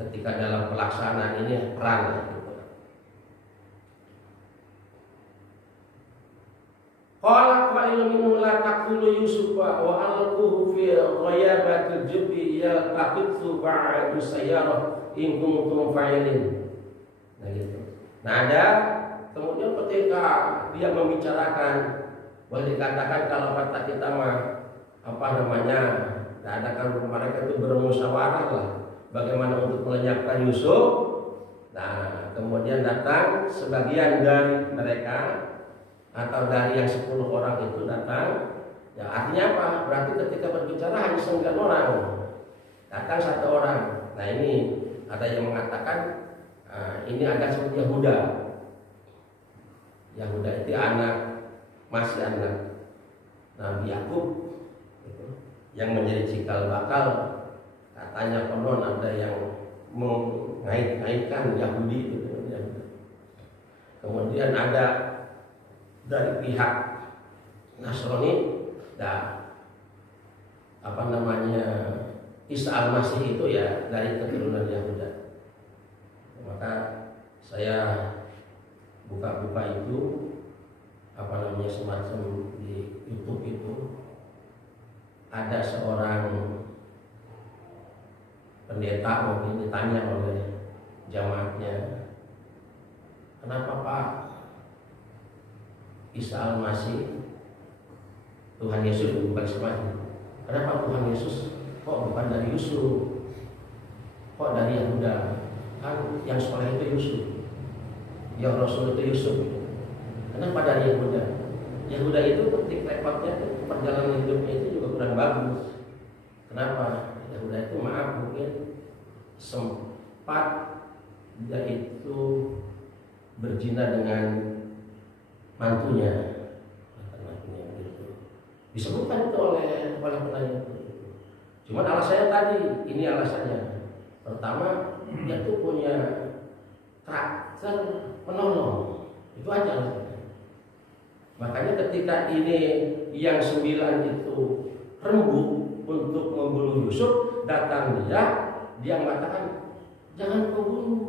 ketika dalam pelaksanaan ini peran gitu. Qala qailun minhum la taqtulu Yusufa wa alquhu fi ghayabatil jubbi yaltaqithu ba'du sayyarah in kuntum fa'ilin. Nah gitu. Nah ada kemudian ketika dia membicarakan, boleh dikatakan kalau kata kita mah apa namanya, adakan mereka itu bermusyawarah lah bagaimana untuk melenyapkan Yusuf. Nah kemudian datang sebagian dari mereka atau dari yang 10 orang itu datang, ya artinya apa? Berarti ketika berbicara hanya 9 orang, datang 1 orang. Nah ini ada yang mengatakan ini agak seperti Yahuda. Yahuda itu masih anak Nabi Yakub yang menjadi cikal bakal. Katanya konon ada yang mengait-ngaitkan Yahudi itu. Kemudian ada dari pihak Nasrani dan apa namanya Isa Al-Masih itu ya dari keturunan Yahuda. Maka saya buka-buka itu apa namanya semacam di YouTube itu ada seorang pendeta mungkin ditanya oleh jamaatnya, kenapa Pak Isa Al-Masih Tuhan Yesus bukan Ismail, kenapa Tuhan Yesus kok bukan dari Yusuf, kok dari Yahuda? Kan yang soleh itu Yusuf, yang Rasul itu Yusuf. Kenapa dari Yahuda? Yahuda itu ketik repotnya perjalanan hidupnya itu juga kurang bagus. Kenapa? Yahuda itu maaf mungkin sempat dia itu berzina dengan mantunya gitu. Disebutkan itu oleh penanya itu. Cuman alasannya tadi, ini alasannya. Pertama, dia tuh punya karakter penolong. Itu aja alasannya. Makanya ketika ini yang 9 itu rembuk untuk membunuh Yusuf, datang dia mengatakan jangan kau bunuh.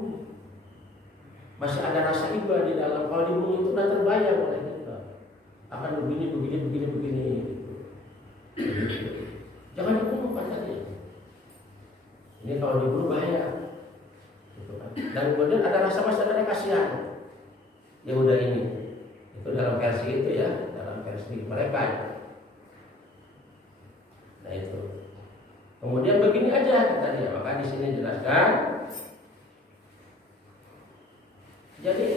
Masih ada rasa iba di dalam. Kalau dibunuh itu sudah terbayang oleh kita akan begini. Jangan dibunuh kata dia. Ini kalau dibunuh bahaya. Gitu kan. Dan kemudian ada rasa masih ada kasihan. Ya udah ini. Itu dalam versi itu ya, dalam versi mereka. Nah itu. Kemudian begini aja kata dia. Maka di sini jelaskan. Jadi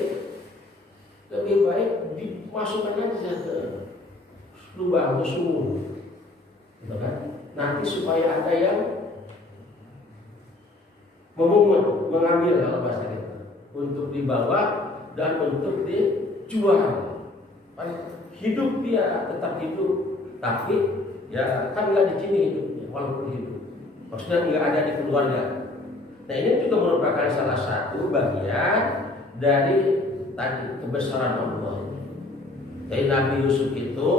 lebih baik dimasukkan aja ke lubang, ke sumur, gitu kan? Nanti supaya ada yang memungut, mengambil kalau bahasa kita, untuk dibawa dan untuk dijual. Hidup dia tetap hidup, tapi ya kan nggak di sini hidupnya, walaupun hidup. Maksudnya nggak ada di keluarga. Nah ini juga merupakan salah satu bagian dari tadi kebesaran Allah. Jadi Nabi Yusuf itu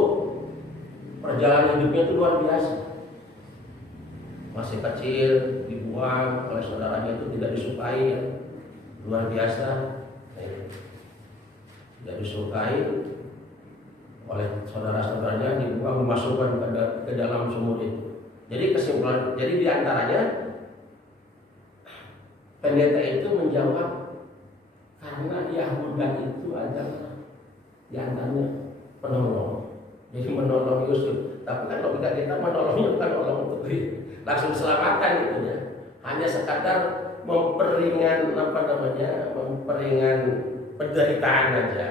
perjalanan hidupnya itu luar biasa. Masih kecil dibuang oleh saudaranya itu tidak disukai, luar biasa. Tidak disukai oleh saudara-saudaranya, dibuang dimasukkan ke dalam sumur itu. Jadi kesimpulan, jadi diantaranya pendeta itu menjawab karena Yahuda itu adalah diantaranya penolong, jadi menolong Yusuf. Tapi kan logika kita menolongnya bukan menolong untuk langsung diselamatkan gitu ya, hanya sekadar memperingan penderitaan aja.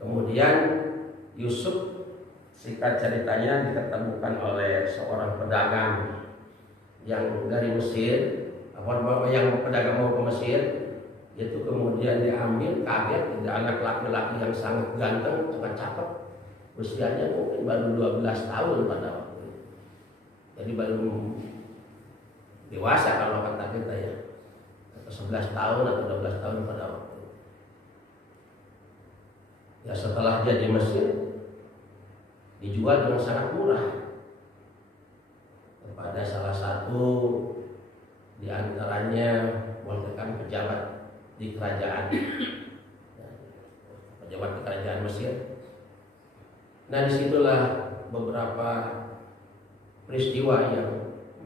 Kemudian Yusuf singkat ceritanya diketemukan oleh seorang pedagang yang dari Mesir, yang pedagang mau ke Mesir. Itu kemudian diambil, kaget, ada anak laki-laki yang sangat ganteng, sangat cakep, usianya mungkin baru 12 tahun pada waktu itu. Jadi baru dewasa kalau kata kita ya, atau 11 tahun atau 12 tahun pada waktu itu. Ya setelah dia di Mesir, dijual dengan sangat murah kepada salah satu di antara diantaranya merupakan pejabat di kerajaan, pejabat di kerajaan Mesir. Nah, disitulah beberapa peristiwa yang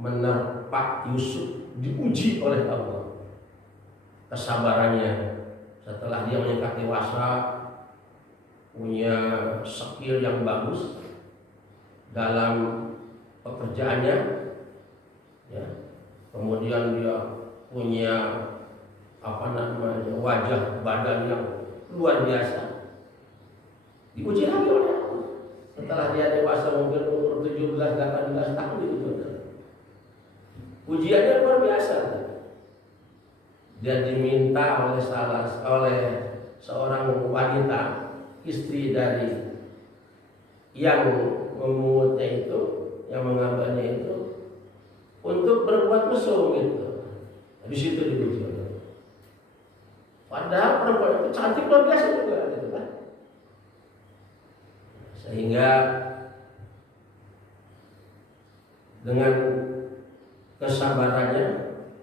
menerpa Yusuf diuji oleh Allah. Kesabarannya setelah dia meningkat dewasa, punya skill yang bagus dalam pekerjaannya, ya. Kemudian dia punya wajah badan yang luar biasa. Diuji lagi oleh Allah. Setelah dia dewasa mungkin umur 17-18 tahun itu. Ujiannya luar biasa. Dia diminta oleh seorang wanita, istri dari yang memungutnya itu, yang mengambilnya itu, untuk berbuat mesum gitu. Di situ diuji. Padahal perempuan itu cantik luar biasa juga, gitu kan? Sehingga dengan kesabarannya,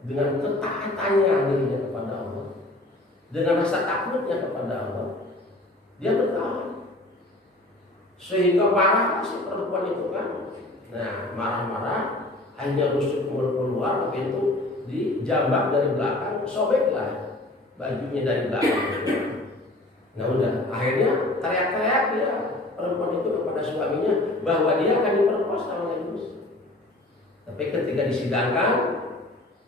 dengan ketaatannya dirinya kepada Allah, dengan rasa takutnya kepada Allah, dia bertahan. Sehingga marah si perempuan itu kan. Nah, marah-marah, akhirnya rusuk keluar ke pintu, dijambak dari belakang, sobeklah bajunya dari belakang. Nah udah, akhirnya teriak-teriak dia perempuan itu kepada suaminya bahwa dia akan diperkosa oleh Yusuf. Tapi ketika disidangkan,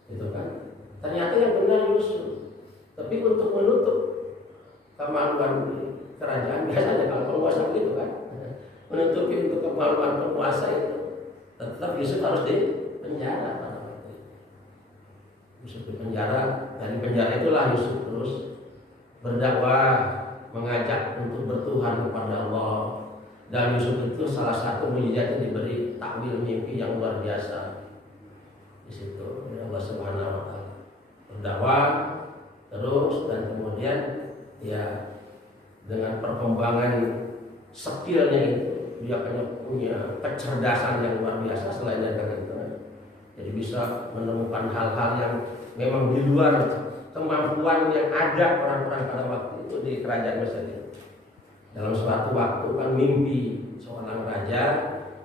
itu kan, ternyata yang benar Yusuf. Tapi untuk menutup kemaluan kerajaan, biasanya kalau penguasa begitu kan, menutupi untuk kemaluan penguasa itu, tetap Yusuf harus dipenjara pada waktu itu. Yusuf dipenjara, dari penjara itulah Yusuf terus berdakwah, mengajak untuk bertuhan kepada Allah. Dan Yusuf itu salah satu mujizatnya diberi takwil mimpi yang luar biasa. Di situ Allah Subhanahu wa taala berdakwah terus, dan kemudian ya dengan perkembangan skillnya itu, dia punya kecerdasan yang luar biasa selain dari itu. Jadi bisa menemukan hal-hal yang memang di luar kemampuan yang ada orang-orang pada waktu itu di kerajaan Mesir. Dalam suatu waktu kan mimpi seorang raja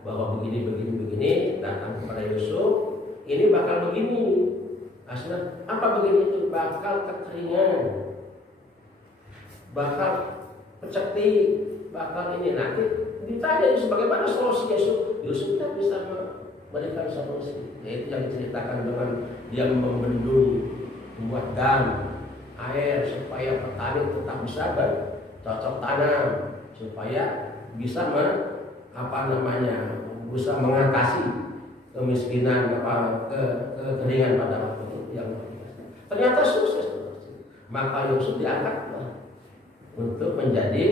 bahwa begini datang kepada Yusuf, ini bakal begini. Aslinya apa begini itu? Bakal kekeringan, bakal peceti, bakal ini. Nanti ditanya Yusuf bagaimana solusi Yusuf. Yusuf tidak bisa memberikan solusi. Yaitu yang diceritakan dengan dia membendung, membuat dam air supaya petani tetap bisa bercocok tanam, supaya bisa bisa mengatasi kemiskinan, kekeringan pada waktu itu yang ternyata sukses. Maka Yusuf diangkat untuk menjadi,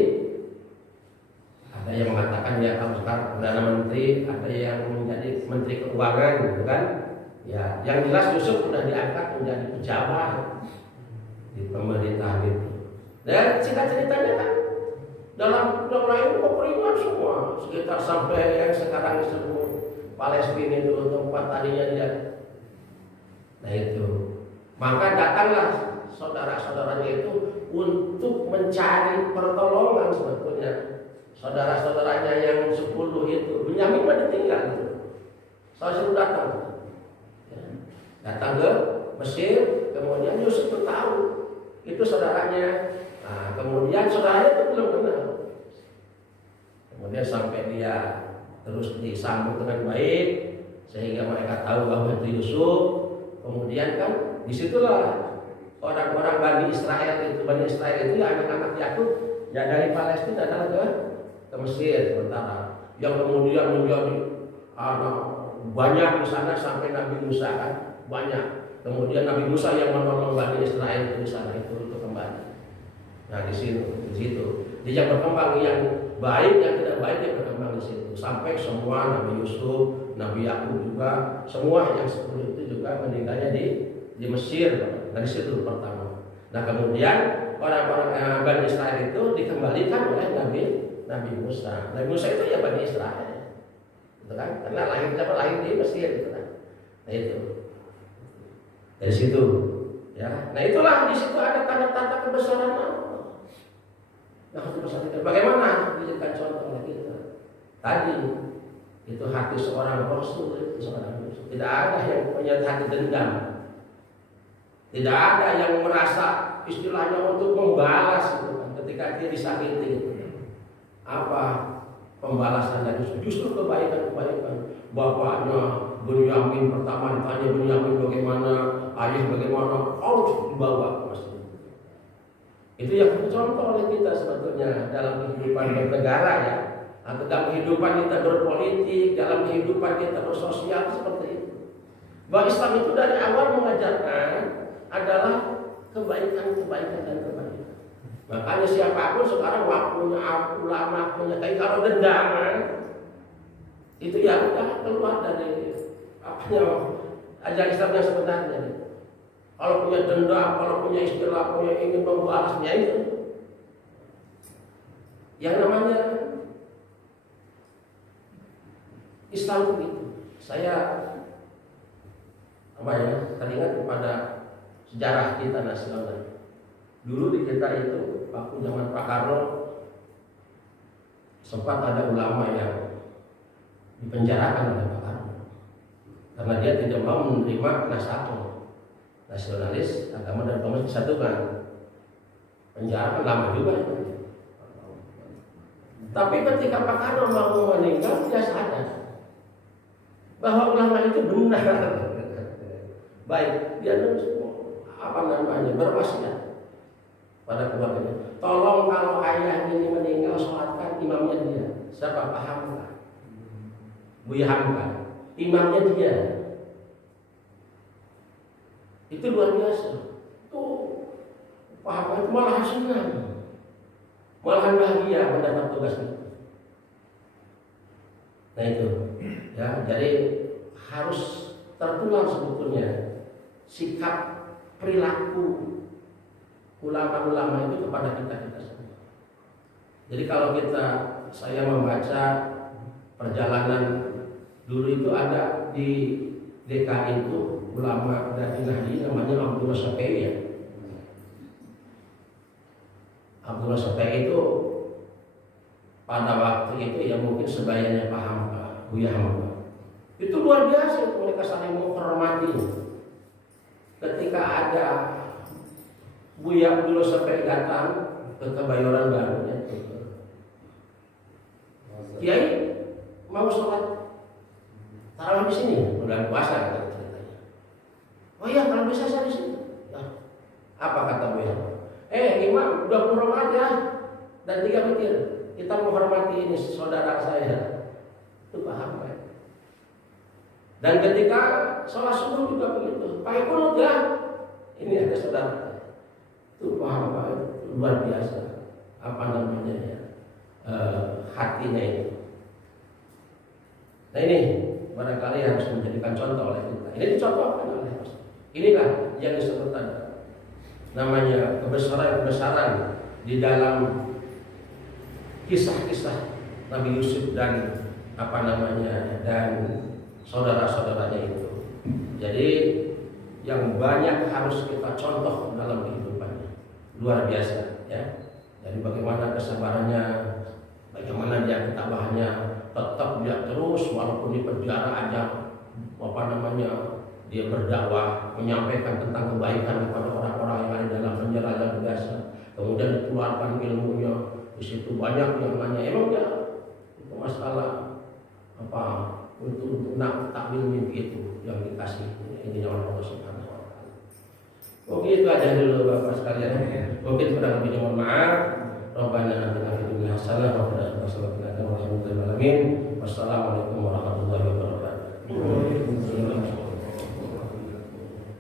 ada yang mengatakan ya kalau sekarang Perdana Menteri, ada yang menjadi Menteri Keuangan gitu kan. Ya, yang jelas Yusuf sudah diangkat menjadi pejabat di pemerintahan itu. Dan cerita-ceritanya kan dalam lain kekeringan semua, sekitar sampai yang sekarang disebut Palestina itu tempat tadinya dia. Nah itu, maka datanglah saudara-saudaranya itu untuk mencari pertolongan. Sebetulnya saudara-saudaranya yang 10 itu, Benyamin pada tinggal itu, suruh datang ke Mesir. Kemudian Yusuf itu tahu itu saudaranya. Nah, kemudian saudaranya itu belum kenal. Kemudian sampai dia terus disambut dengan baik sehingga mereka tahu bahwa itu Yusuf. Kemudian kan disitulah orang-orang Bani Israel itu anak-anak Yakub ya dari Palestina adalah ke Mesir sementara, yang kemudian menjadi banyak di sana sampai Nabi Musa kan banyak. Kemudian Nabi Musa yang menolong Bani Israel di sana itu untuk kembali. Nah di situ dia berkembang, yang baik yang tidak baik yang berkembang di situ sampai semua Nabi Yusuf, Nabi Yakub juga semua yang 10 itu juga meninggalnya di Mesir. Dari situ pertama. Nah kemudian orang-orang Bani Israel itu dikembalikan oleh Nabi Musa. Nabi Musa itu ya Bani Israel, gitu kan? Karena lahir di Mesir, gitu kan? Nah itu. Dari situ, ya. Nah itulah di situ ada tanda-tanda kebesaran Allah. Nah, bagaimana dijadikan contoh oleh kita? Tadi itu hati seorang Rasul, itu seorang Rasul. Tidak ada yang punya hati dendam. Tidak ada yang merasa istilahnya untuk membalas gitu kan, ketika dia disakiti. Apa pembalasan dari justru kebaikan-kebaikan. Bapaknya Bunyamin pertama ditanya Bunyamin bagaimana, ayah bagaimana, harus dibawa ke masjid. Itu yang contoh oleh kita sebetulnya dalam kehidupan bernegara ya, atau dalam kehidupan kita berpolitik, dalam kehidupan kita bersosial seperti itu. Bahwa Islam itu dari awal mengajarkan adalah kebaikan dan kebaikan. Makanya siapapun sekarang waktunya ulama punya kayak kalau dendaman itu ya udah keluar dari ajaran Islam yang sebenarnya. Kalau punya dendam, kalau punya istilah, punya ingin membalasnya itu yang namanya Islam begitu. Saya teringat kepada sejarah kita nasional. Dulu di kita itu waktu zaman Pak Karno sempat ada ulama yang dipenjarakan oleh Pak Karno karena dia tidak mau menerima nasatul nasionalis agama dan komunis disatukan. Penjara kan lama juga itu. Tapi ketika Pak Karno mau meninggal, dia sadar bahwa ulama itu benar. Baik, dia berwasiat pada keluarganya. Tolong kalau ayah ini meninggal, sholatkan imamnya dia. Siapa? Pak Hamka, Buya Hamka, imamnya dia. Itu luar biasa. Tuh, Pak Hamka itu malah senang, malahan bahagia mendapat tugas itu. Nah itu, ya. Jadi harus tertular sebetulnya sikap perilaku ulama-ulama itu kepada kita semua. Jadi kalau saya membaca perjalanan dulu itu ada di DKI itu ulama dari Nahdi namanya Abdullah Syafi'i ya. Abdullah Syafi'i itu pada waktu itu ya mungkin sebayanya Pak Hamka, Buya Hamka. Itu luar biasa mereka saling menghormati. Ketika ada Buya Abdullah Syafi'i datang ke Kebayoran Baru, Kiai mau sholat tarawih di sini, bulan puasa ceritanya. Oh iya, kalau bisa saya di sini. Nah, apa kata Buya? Imam 20 rakaat ya dan 3 witir. Kita menghormati ini saudara saya. Itu paham kan? Dan ketika sholat subuh juga begitu. Pakai kunut ya. Ini ada saudara. Itu paham banget, luar biasa. Apa namanya ya? Hatinya itu. Nah ini barangkali harus menjadikan contoh oleh kita. Ini dicontohkan oleh Rasul. Inilah yang disebut namanya kebesaran di dalam kisah-kisah Nabi Yusuf dan dan saudara-saudaranya itu. Jadi yang banyak harus kita contoh dalam kehidupannya, luar biasa ya. Jadi bagaimana kesabarannya, bagaimana dia ketabahannya, tetap dia terus walaupun di penjara aja dia berdakwah, menyampaikan tentang kebaikan kepada orang-orang yang ada dalam penjara dan biasa. Kemudian dikeluarkan ilmunya. Di situ banyak yang nanya, emang ya itu masalah untuk takwil mimpi itu yang dikasih ini oleh Allah Subhanahu wa taala. Oke, itu aja dulu Bapak sekalian. Mungkin kurang lebihnya mohon maaf. Rabbana atina fid dunya hasanah wa fil akhirati hasanah wa qina adzabannar. Wassalamualaikum